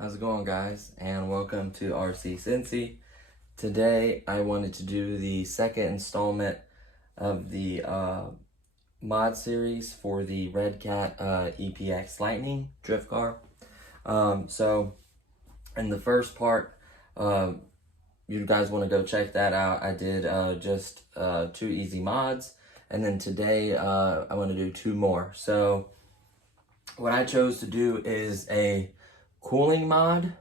How's it going, guys? And welcome to RC Cincy. Today I wanted to do the second installment of the mod series for the Redcat EPX Lightning drift car. So in the first part, you guys want to go check that out. I did just 2 easy mods, and then today I want to do 2 more. So what I chose to do is a cooling mod,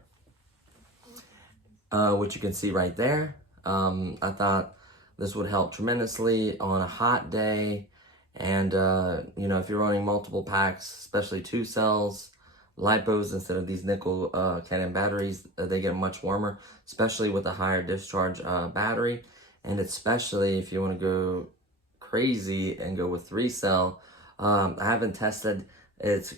which you can see right there. I thought this would help tremendously on a hot day, and you know, if you're running multiple packs, especially 2 cells lipos instead of these nickel cadmium batteries, they get much warmer, especially with a higher discharge battery. And especially if you want to go crazy and go with 3 cell. I haven't tested its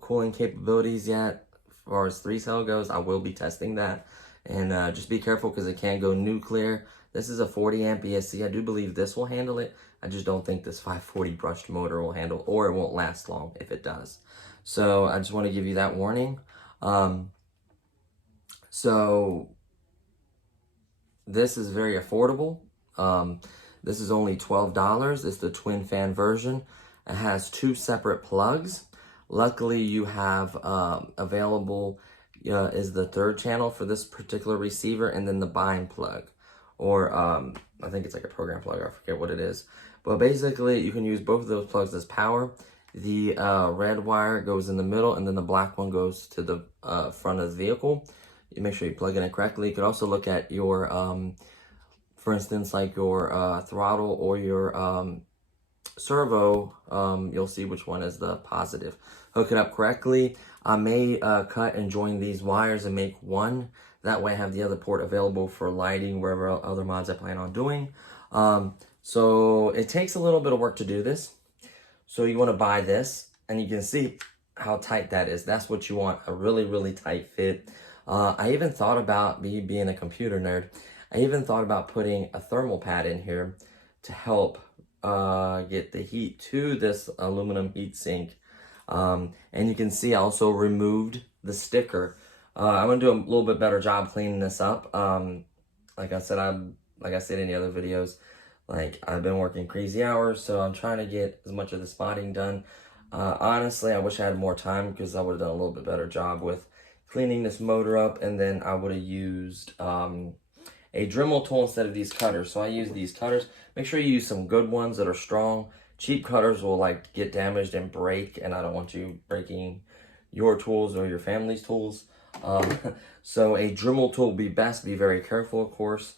cooling capabilities yet. As far as 3 cell goes, I will be testing that, and just be careful because it can go nuclear. This is a 40 amp ESC. I do believe this will handle it. I just don't think this 540 brushed motor will handle, or it won't last long if it does. So I just want to give you that warning. So this is very affordable. This is only $12. It's the twin fan version. It has 2 separate plugs. Luckily, you have available is the 3rd channel for this particular receiver, and then the bind plug, or I think it's like a program plug. I forget what it is, but basically you can use both of those plugs as power. The red wire goes in the middle, and then the black one goes to the front of the vehicle. You make sure you plug in it correctly. You could also look at your, for instance, like your throttle or your servo. You'll see which one is the positive. Hook it up correctly. I may cut and join these wires and make one. That way I have the other port available for lighting, wherever other mods I plan on doing. So it takes a little bit of work to do this. So you want to buy this, and you can see how tight that is. That's what you want, a really, really tight fit. I even thought about, me being a computer nerd, I even thought about putting a thermal pad in here to help get the heat to this aluminum heat sink. And you can see I also removed the sticker. I'm gonna do a little bit better job cleaning this up. Like I said in the other videos, like I've been working crazy hours, so I'm trying to get as much of the spotting done. Honestly, I wish I had more time, because I would have done a little bit better job with cleaning this motor up, and then I would have used a Dremel tool instead of these cutters. So I use these cutters. Make sure you use some good ones that are strong. Cheap cutters will like get damaged and break, and I don't want you breaking your tools or your family's tools. So a Dremel tool will be best. Be very careful, of course,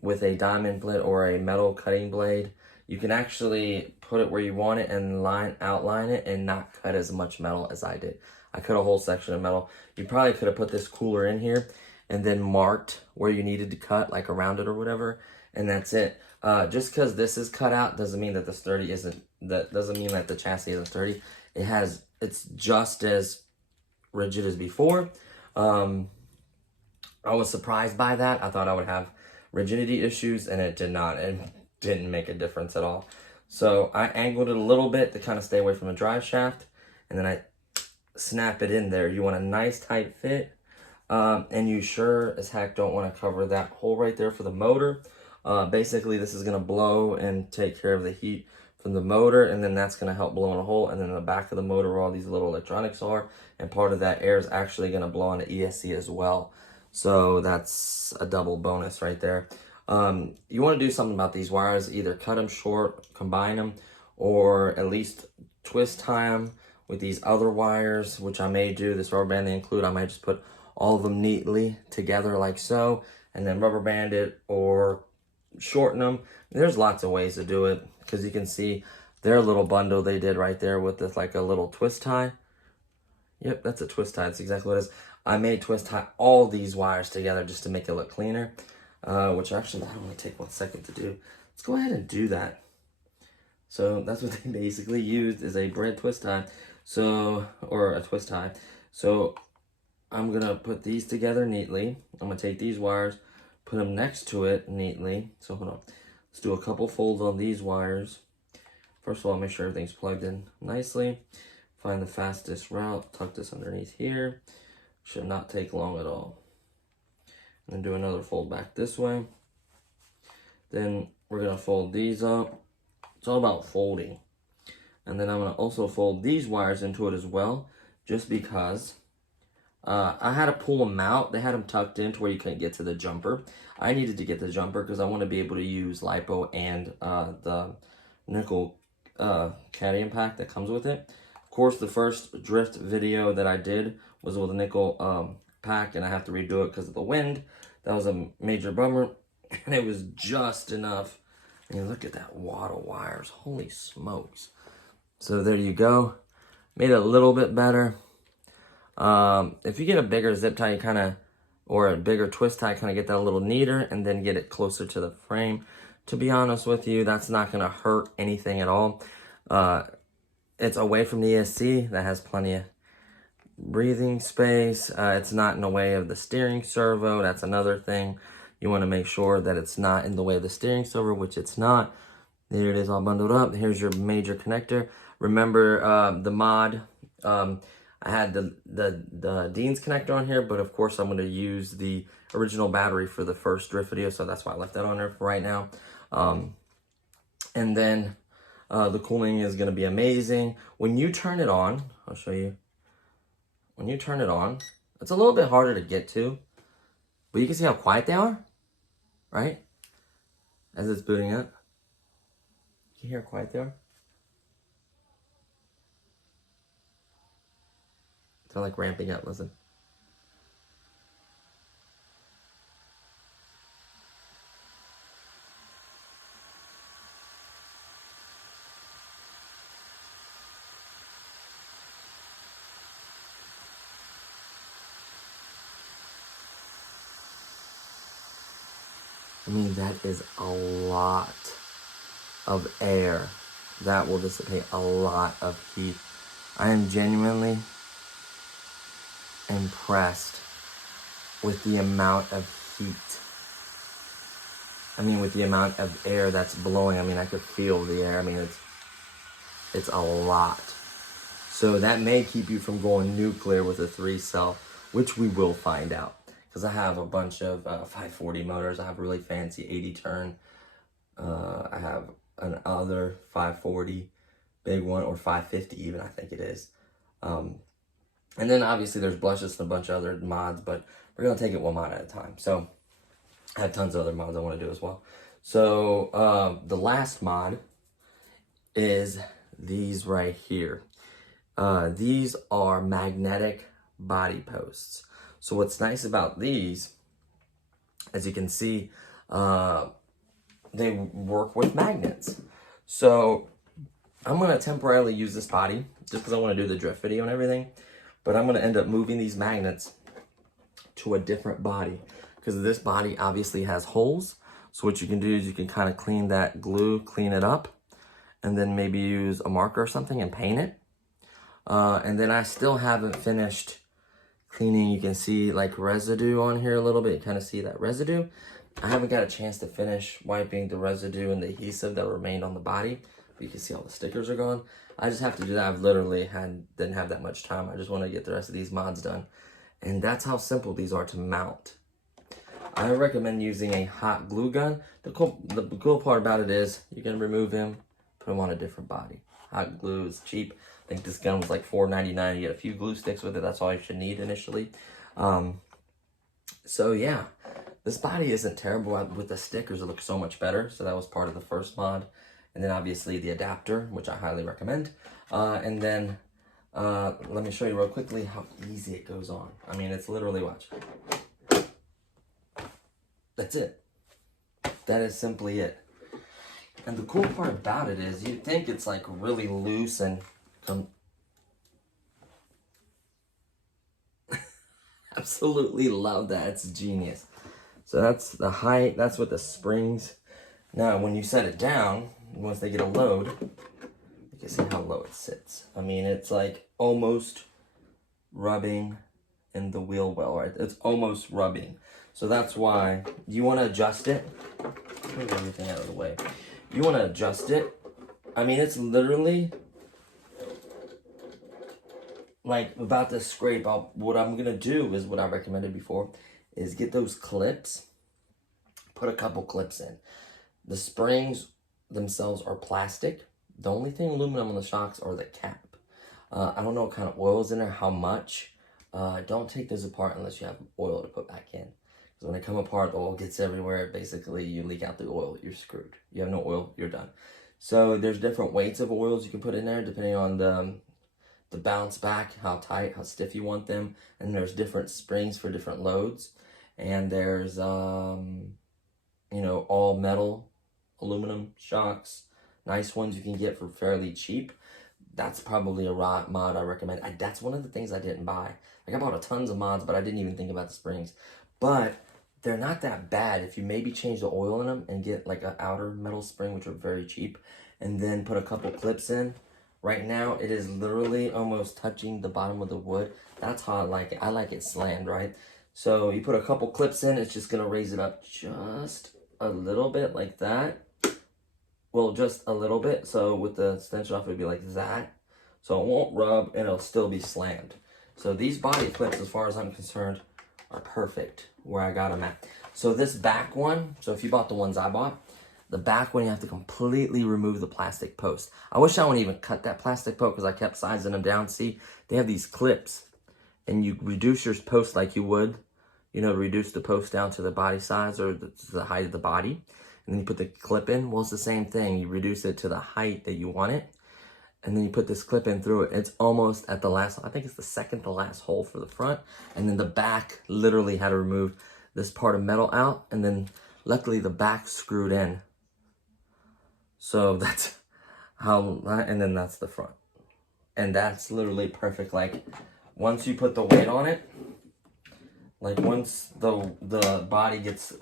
with a diamond blade or a metal cutting blade. You can actually put it where you want it and outline it and not cut as much metal as I did. I cut a whole section of metal. You probably could have put this cooler in here and then marked where you needed to cut, like around it or whatever, and that's it. Just because this is cut out doesn't mean that the sturdy isn't. That doesn't mean that the chassis isn't sturdy. It's just as rigid as before. I was surprised by that. I thought I would have rigidity issues, and it did not. It didn't make a difference at all. So I angled it a little bit to kind of stay away from the drive shaft, and then I snap it in there. You want a nice tight fit, and you sure as heck don't want to cover that hole right there for the motor. Basically, this is going to blow and take care of the heat from the motor, and then that's going to help blow in a hole, and then in the back of the motor where all these little electronics are, and part of that air is actually going to blow on the ESC as well. So that's a double bonus right there. You want to do something about these wires. Either cut them short, combine them, or at least twist tie them with these other wires, which I may do. This rubber band they include, I might just put all of them neatly together like so, and then rubber band it or shorten them. There's lots of ways to do it, because you can see their little bundle they did right there with this, like a little twist tie. Yep, that's a twist tie. That's exactly what it is. I made twist tie all these wires together just to make it look cleaner, which actually that'll only take 1 second to do. Let's go ahead and do that. So that's what they basically used, is a bread twist tie, so, or a twist tie. So I'm gonna put these together neatly. I'm gonna take these wires, put them next to it neatly. So hold on, let's do a couple folds on these wires. First of all, make sure everything's plugged in nicely. Find the fastest route, tuck this underneath here. Should not take long at all. And then do another fold back this way. Then we're gonna fold these up. It's all about folding. And then I'm gonna also fold these wires into it as well, just because I had to pull them out. They had them tucked in to where you couldn't get to the jumper. I needed to get the jumper because I want to be able to use LiPo and the nickel cadmium pack that comes with it. Of course, the first drift video that I did was with a nickel pack, and I have to redo it because of the wind. That was a major bummer, and it was just enough. I mean, look at that wad of wires. Holy smokes. So there you go. Made it a little bit better. If you get a bigger zip tie, you kind of, or a bigger twist tie, kind of get that a little neater and then get it closer to the frame. To be honest with you, that's not going to hurt anything at all. It's away from the ESC. That has plenty of breathing space. It's not in the way of the steering servo. That's another thing. You want to make sure that it's not in the way of the steering servo, which it's not. There it is, all bundled up. Here's your major connector. Remember the mod. I had the Dean's connector on here, but of course I'm going to use the original battery for the first drift video, so that's why I left that on there for right now. And then the cooling is going to be amazing. When you turn it on, I'll show you. When you turn it on, it's a little bit harder to get to, but you can see how quiet they are, right? As it's booting up. You hear how quiet they are? They're like ramping up, listen. I mean, that is a lot of air. That will dissipate a lot of heat. I am genuinely impressed with the amount of heat. I mean, with the amount of air that's blowing. I mean, I could feel the air. I mean, it's a lot. So that may keep you from going nuclear with a 3-cell, which we will find out. Because I have a bunch of 540 motors. I have a really fancy 80 turn. I have another 540 big one, or 550 even, I think it is. And then obviously there's blushes and a bunch of other mods, but we're going to take it one mod at a time. So I have tons of other mods I want to do as well. So the last mod is these right here. These are magnetic body posts. So what's nice about these, as you can see, they work with magnets. So I'm going to temporarily use this body just because I want to do the drift video and everything. But I'm going to end up moving these magnets to a different body, because this body obviously has holes. So what you can do is you can kind of clean that glue, clean it up, and then maybe use a marker or something and paint it. And then I still haven't finished cleaning. You can see like residue on here a little bit. You kind of see that residue. I haven't got a chance to finish wiping the residue and the adhesive that remained on the body. But you can see all the stickers are gone. I just have to do that. I've literally didn't have that much time. I just want to get the rest of these mods done. And that's how simple these are to mount. I recommend using a hot glue gun. The cool part about it is you can remove him, put him on a different body. Hot glue is cheap. I think this gun was like $4.99. You get a few glue sticks with it. That's all you should need initially. So yeah, this body isn't terrible. With the stickers, it looks so much better. So that was part of the first mod. And then obviously the adapter, which I highly recommend. And then let me show you real quickly how easy it goes on. I mean, it's literally, watch. That's it. That is simply it. And the cool part about it is you'd think it's like really loose and absolutely love that. It's genius. So that's the height. That's what the springs. Now, when you set it down, once they get a load, you can see how low it sits. I mean, it's like almost rubbing in the wheel well, right? It's almost rubbing. So that's why you want to adjust it. Move everything out of the way. You want to adjust it. I mean, it's literally like about to scrape out. What I'm going to do is what I recommended before is get those clips, put a couple clips in. The springs themselves are plastic. The only thing aluminum on the shocks are the cap. I don't know what kind of oil is in there, how much. Don't take those apart unless you have oil to put back in. Because when they come apart, the oil gets everywhere. Basically, you leak out the oil, you're screwed. You have no oil, you're done. So there's different weights of oils you can put in there depending on the bounce back, how tight, how stiff you want them. And there's different springs for different loads. And there's, you know, all metal aluminum shocks. Nice ones you can get for fairly cheap. That's probably a mod I recommend. That's one of the things I didn't buy. Like I bought a tons of mods, but I didn't even think about the springs. But they're not that bad if you maybe change the oil in them and get like an outer metal spring, which are very cheap, and then put a couple clips in. Right now, it is literally almost touching the bottom of the wood. That's how I like it. I like it slammed, right? So you put a couple clips in, it's just going to raise it up just a little bit like that. Well, just a little bit. So with the extension off, it'd be like that. So it won't rub and it'll still be slammed. So these body clips, as far as I'm concerned, are perfect where I got them at. So this back one, so if you bought the ones I bought, the back one, you have to completely remove the plastic post. I wish I wouldn't even cut that plastic post because I kept sizing them down. See, they have these clips and you reduce your post like you would, you know, reduce the post down to the body size or to the height of the body. And then you put the clip in. Well, it's the same thing. You reduce it to the height that you want it. And then you put this clip in through it. It's almost at the last, I think it's the second to last hole for the front. And then the back literally had to remove this part of metal out. And then luckily the back screwed in. So that's how, and then that's the front. And that's literally perfect. Like once you put the weight on it, like once the body gets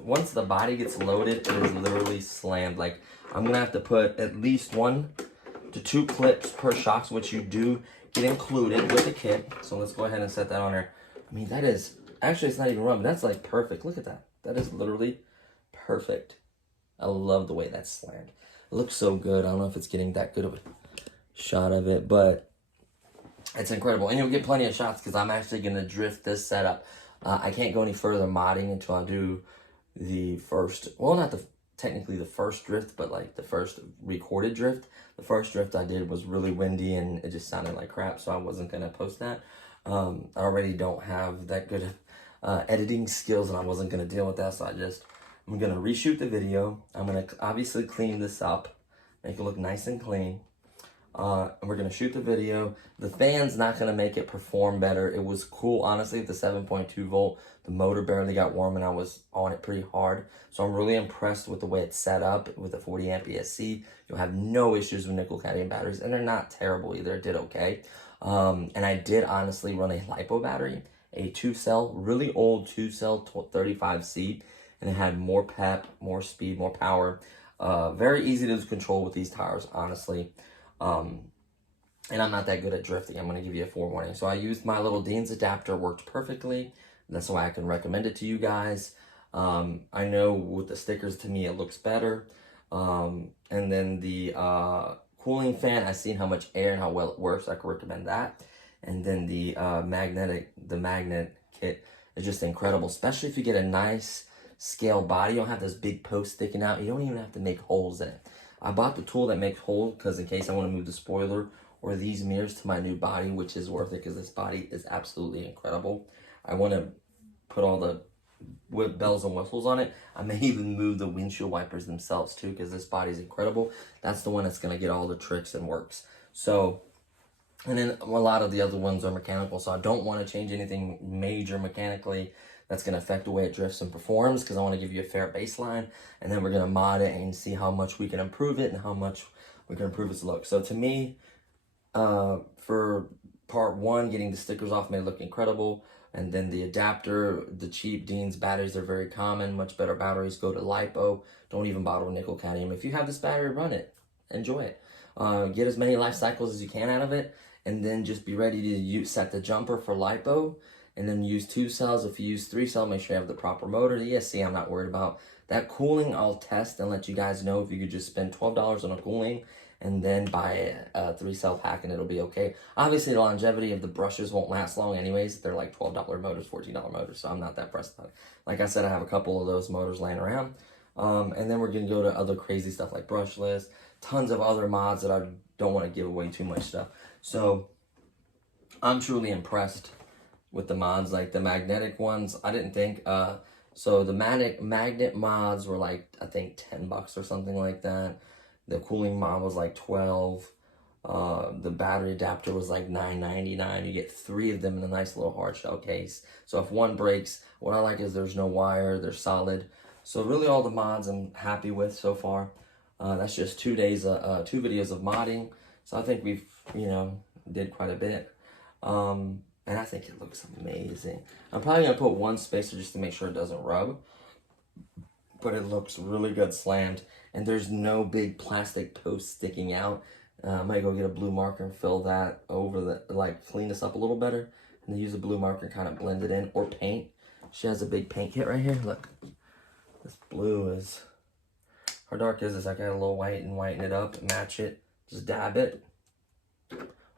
loaded, it is literally slammed. Like I'm gonna have to put at least 1 to 2 clips per shocks, which you do get included with the kit. So let's go ahead and set that on there. I mean, that is, actually it's not even rubbing. That's like perfect. Look at that. That is literally perfect. I love the way that's slammed. It looks so good. I don't know if it's getting that good of a shot of it, but it's incredible. And you'll get plenty of shots because I'm actually going to drift this setup. I can't go any further modding until I do the first, well, not technically the first drift, but like the first recorded drift. The first drift I did was really windy and it just sounded like crap, so I wasn't going to post that. I already don't have that good editing skills and I wasn't going to deal with that, so I'm going to reshoot the video. I'm going to obviously clean this up, make it look nice and clean. And we're going to shoot the video. The fan's not going to make it perform better. It was cool, honestly, with the 7.2 volt. The motor barely got warm and I was on it pretty hard. So I'm really impressed with the way it's set up with the 40 amp ESC. You'll have no issues with nickel cadmium batteries, and they're not terrible either. It did okay. And I did honestly run a LiPo battery, a 2-cell, really old 2-cell 35C. And it had more pep, more speed, more power. Very easy to control with these tires, honestly. And I'm not that good at drifting. I'm going to give you a forewarning. So I used my little Dean's adapter, worked perfectly. That's why I can recommend it to you guys. I know with the stickers, to me, it looks better. And then the cooling fan, I've seen how much air and how well it works. I can recommend that. And then the magnet kit is just incredible, especially if you get a nice scale body. You don't have this big post sticking out. You don't even have to make holes in it. I bought the tool that makes holes because in case I want to move the spoiler or these mirrors to my new body, which is worth it because this body is absolutely incredible. I want to put all the bells and whistles on it. I may even move the windshield wipers themselves too because this body is incredible. That's the one that's going to get all the tricks and works. So, and then a lot of the other ones are mechanical, so I don't want to change anything major mechanically That's going to affect the way it drifts and performs, because I want to give you a fair baseline, and then we're going to mod it and see how much we can improve it and how much we can improve its look. So to me, for part 1, getting the stickers off made it look incredible. And then the adapter, the cheap Dean's batteries are very common. Much better batteries go to LiPo. Don't even bottle nickel cadmium. If you have this battery, run it. Enjoy it. Get as many life cycles as you can out of it. And then just be ready to set the jumper for LiPo. And then use 2 cells. If you use 3 cells, make sure you have the proper motor. The ESC, I'm not worried about. That cooling, I'll test and let you guys know. If you could just spend $12 on a cooling and then buy a 3-cell pack, and it'll be okay. Obviously, the longevity of the brushes won't last long anyways. They're like $12 motors, $14 motors, so I'm not that pressed about it. Like I said, I have a couple of those motors laying around. And then we're going to go to other crazy stuff like brushless, tons of other mods that I don't want to give away too much stuff. So I'm truly impressed with the mods. Like the magnetic ones, I didn't think... so the magnet mods were like, I think $10 or something like that. The cooling mod was like $12. The battery adapter was like $9.99. You get 3 of them in a nice little hard shell case. So if one breaks, what I like is there's no wire, they're solid. So really all the mods I'm happy with so far. That's just 2 days, 2 videos of modding. So I think we've, did quite a bit. And I think it looks amazing. I'm probably going to put 1 spacer just to make sure it doesn't rub. But it looks really good slammed. And there's no big plastic post sticking out. I might go get a blue marker and fill that over clean this up a little better. And then use a blue marker and kind of blend it in. Or paint. She has a big paint kit right here. Look. This blue is... How dark is this? I got a little white and whiten it up. Match it. Just dab it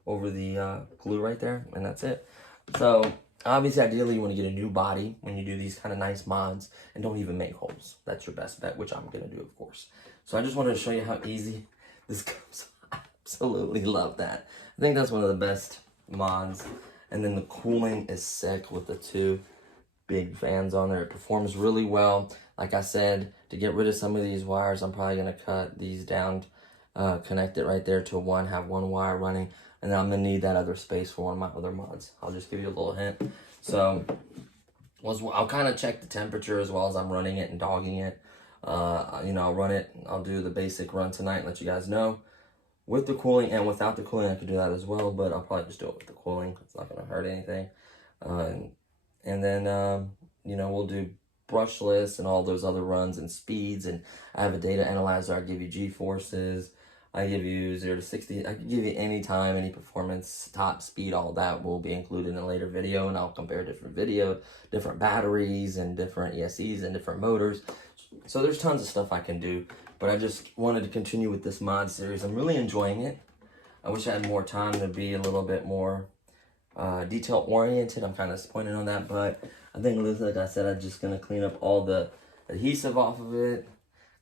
over the glue right there. And that's it. So... Obviously, ideally, you want to get a new body when you do these kind of nice mods, and don't even make holes. That's your best bet, which I'm going to do, of course. So I just wanted to show you how easy this goes. I absolutely love that. I think that's one of the best mods. And then the cooling is sick with the 2 big fans on there. It performs really well. Like I said, to get rid of some of these wires, I'm probably going to cut these down, connect it right there to 1, have 1 wire running. And then I'm going to need that other space for one of my other mods. I'll just give you a little hint. So, I'll kind of check the temperature as well as I'm running it and dogging it. I'll run it. I'll do the basic run tonight and let you guys know. With the cooling and without the cooling, I could do that as well. But I'll probably just do it with the cooling. It's not going to hurt anything. And then, we'll do brushless and all those other runs and speeds. And I have a data analyzer. I give you G-forces. I give you 0 to 60. I can give you any time, any performance, top speed, all that will be included in a later video. And I'll compare different batteries and different ESCs and different motors. So there's tons of stuff I can do. But I just wanted to continue with this mod series. I'm really enjoying it. I wish I had more time to be a little bit more detail oriented. I'm kind of disappointed on that. But I think, like I said, I'm just going to clean up all the adhesive off of it.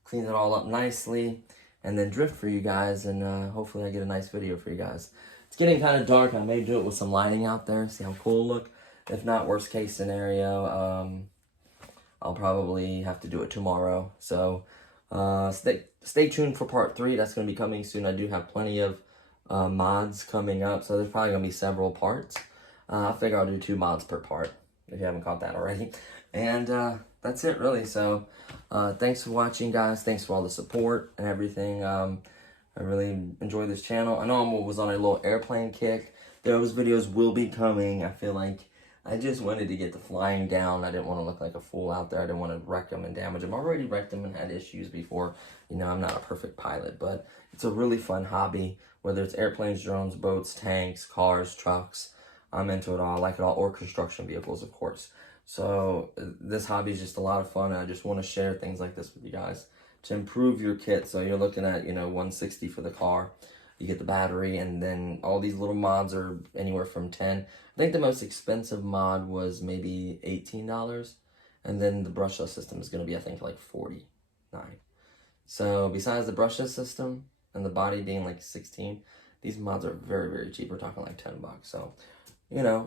Clean it all up nicely. And then drift for you guys, and hopefully I get a nice video for you guys. It's getting kind of dark. I may do it with some lighting out there, see how cool it look. If not, worst case scenario, I'll probably have to do it tomorrow. So stay tuned for part 3. That's going to be coming soon. I do have plenty of mods coming up, so there's probably going to be several parts. I figure I'll do 2 mods per part, if you haven't caught that already. And that's it, really. So thanks for watching, guys. Thanks for all the support and everything. I really enjoy this channel. I know I was on a little airplane kick. Those videos will be coming. I feel like I just wanted to get the flying down. I didn't want to look like a fool out there. I didn't want to wreck them and damage them. I already wrecked them and had issues before. I'm not a perfect pilot, but it's a really fun hobby. Whether it's airplanes, drones, boats, tanks, cars, trucks. I'm into it all. I like it all. Or construction vehicles, of course. So this hobby is just a lot of fun, and I just want to share things like this with you guys to improve your kit. So you're looking at, $160 for the car. You get the battery, and then all these little mods are anywhere from $10. I think the most expensive mod was maybe $18, and then the brushless system is going to be, I think, like $49. So besides the brushless system and the body being like $16, these mods are very, very cheap. We're talking like $10. So,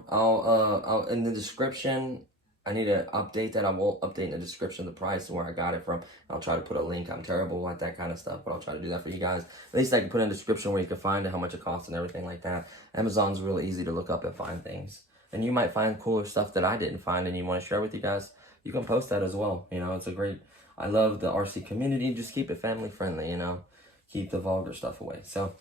I'll in the description. I need to update that. I will update in the description the price and where I got it from. I'll try to put a link. I'm terrible at that kind of stuff, but I'll try to do that for you guys. At least I can put in the description where you can find it, how much it costs and everything like that. Amazon's really easy to look up and find things. and you might find cooler stuff that I didn't find and you want to share with you guys, you can post that as well. You know, it's a great, I love the RC community. Just keep it family friendly, you know, keep the vulgar stuff away. So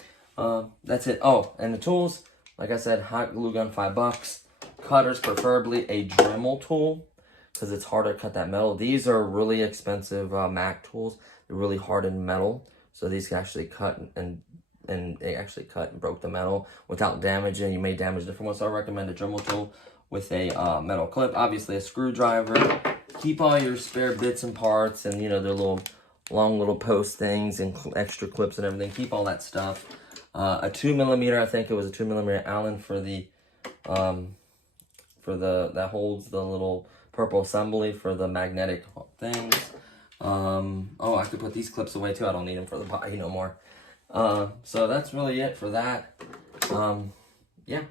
that's it. Oh, and the tools, like I said, hot glue gun, $5. Cutters, preferably a Dremel tool, because it's harder to cut that metal. These are really expensive Mac tools. They're really hardened metal, so these can actually cut and they actually cut and broke the metal without damaging. You may damage different ones, so I recommend a Dremel tool with a metal clip. Obviously, a screwdriver. Keep all your spare bits and parts, and you know, their little long little post things and extra clips and everything. Keep all that stuff. A 2mm, I think it was a 2mm Allen for the that holds the little purple assembly for the magnetic things. Oh, I could put these clips away too. I don't need them for the body no more. So that's really it for that. Yeah.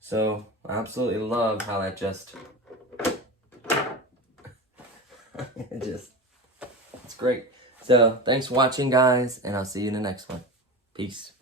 So I absolutely love how that just, it's great. So thanks for watching, guys, and I'll see you in the next one. Peace.